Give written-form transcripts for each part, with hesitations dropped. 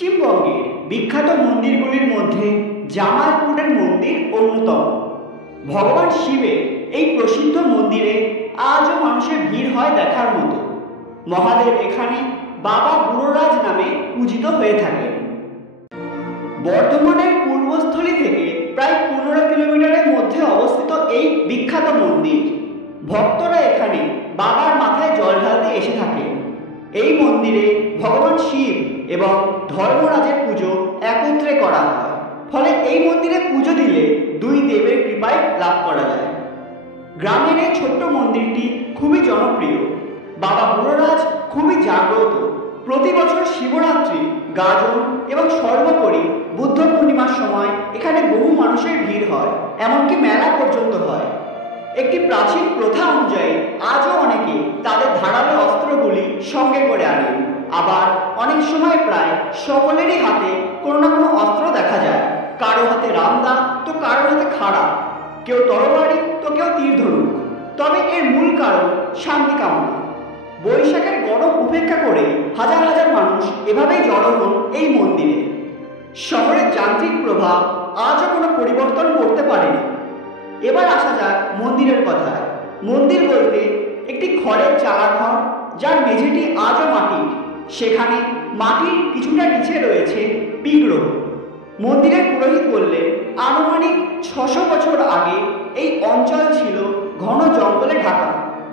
পশ্চিমবঙ্গের বিখ্যাত মন্দিরগুলির মধ্যে জামালপুরের মন্দির অন্যতম। ভগবান শিবের এই প্রসিদ্ধ মন্দিরে আজও মানুষের ভিড় হয় দেখার মতো। মহাদেব এখানে বাবা বুড়োরাজ নামে পূজিত হয়ে থাকেন। বর্ধমানের পূর্বস্থলী থেকে প্রায় 15 কিলোমিটারের মধ্যে অবস্থিত এই বিখ্যাত মন্দির। ভক্তরা এখানে বাবার মাথায় জল ঢালতে এসে থাকেন। এই মন্দিরে ভগবান শিব এবং ধর্মরাজের পুজো একত্রে করা হয়, ফলে এই মন্দিরে পুজো দিলে দুই দেবের কৃপায় লাভ করা যায়। গ্রামের এই ছোট্ট মন্দিরটি খুবই জনপ্রিয়। বাবা বুড়োরাজ খুবই জাগ্রত। প্রতি বছর শিবরাত্রি, গাজন এবং সর্বোপরি বুদ্ধ পূর্ণিমার সময় এখানে বহু মানুষের ভিড় হয়, এমনকি মেলা পর্যন্ত হয়। একটি প্রাচীন প্রথা অনুযায়ী আজও অনেকে তাদের ধারালো অস্ত্রগুলি সঙ্গে করে আনেন। আবার অনেক সময় প্রায় সকলেরই হাতে কোনো না কোনো অস্ত্র দেখা যায়। কারো হাতে রামদা তো কারোর হাতে খাড়া, কেউ তরবারি তো কেউ তীর ধনুক। তবে এর মূল কারণ শান্তি কামনা। বৈশাখের গরম উপেক্ষা করে হাজার হাজার মানুষ এভাবেই জড়ো হন এই মন্দিরে। শহরের যান্ত্রিক প্রভাব আজও কোনো পরিবর্তন করতে পারেনি। এবার আসা যাক মন্দিরের কথায়। মন্দির বলতে একটি খড়ের চালাঘর, যার মেঝেটি আজও মাটির। সেখানে মাটির কিছুটা নিচে রয়েছে বিগ্রহ। মন্দিরের পুরোহিত বললেন, আনুমানিক 600 বছর আগে এই অঞ্চল ছিল ঘন জঙ্গলে ঢাকা।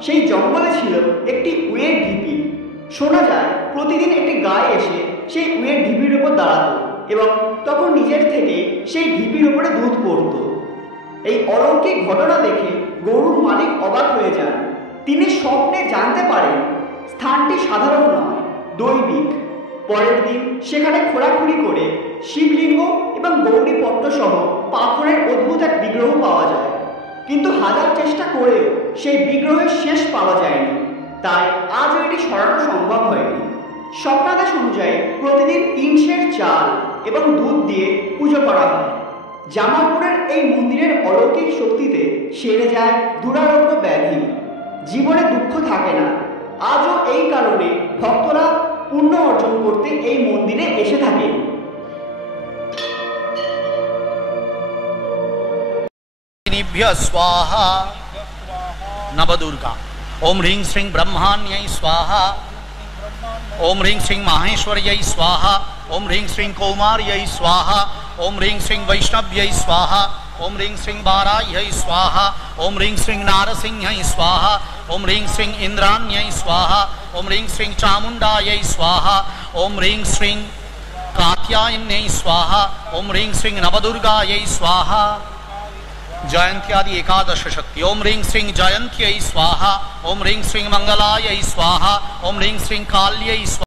সেই জঙ্গলে ছিল একটি উয়ের ঢিপি। শোনা যায় প্রতিদিন একটি গায়ে এসে সেই উয়ের ঢিপির উপর দাঁড়াতো এবং তখন নিজের থেকে সেই ঢিপির উপরে দুধ পড়ত। এই অলৌকিক ঘটনা দেখে গরুর মালিক অবাক হয়ে যান। তিনি স্বপ্নে জানতে পারেন স্থানটি সাধারণ নয়, দৈবিক। পরের দিন সেখানে খোঁড়াখুড়ি করে শিবলিঙ্গ এবং গৌরীপট্ট সহ পাথরের অদ্ভুত এক বিগ্রহ পাওয়া যায়। কিন্তু হাজার চেষ্টা করেও সেই বিগ্রহের শেষ পাওয়া যায়নি, তাই আজও এটি সরানো সম্ভব হয়নি। স্বপ্নাদেশ অনুযায়ী প্রতিদিন 3 সের চাল এবং দুধ দিয়ে পুজো করা হয়। জামালপুরের এই মন্দিরের অলৌকিক শক্তিতে সেরে যায় দুরারোগ্য ব্যাধি। জীবনে দুঃখ থাকে না। আজও এই কারণে ভক্তরা পুণ্য অর্জন করতে এই মন্দিরে এসে থাকেন। स्वाहा नवदुर्गा ओम ह्रीं श्रीं ब्रह्माण्यै स्वाहा ओम ह्रीं श्रीं माहेश्वर्यै स्वाहा ओम ह्रीं श्रीं कौमार्यै स्वाहा ओम ह्रीं श्रीं वैष्णव्यै स्वाहा ओम ह्रीं श्रीं वाराह्यै स्वाहा ओम ह्रीं श्रीं नारसिंह्यै स्वाहा ओम ह्रीं श्रीं इंद्राण्यै स्वाहा ओम ह्रीं श्रीं चामुण्डायै स्वाहा ओम ह्रीं श्रीं कात्यायन्यै स्वाहा ओम ह्रीं श्रीं नवदुर्गायै स्वाहा जयंत्यादि एकादश शक्ति ओम ह्रीं श्रीं जयंत्यै स्वाहा ओम ह्रीं श्रीं मंगलायै स्वाहा ओम ह्रीं श्रीं काल्यै स्वाहा।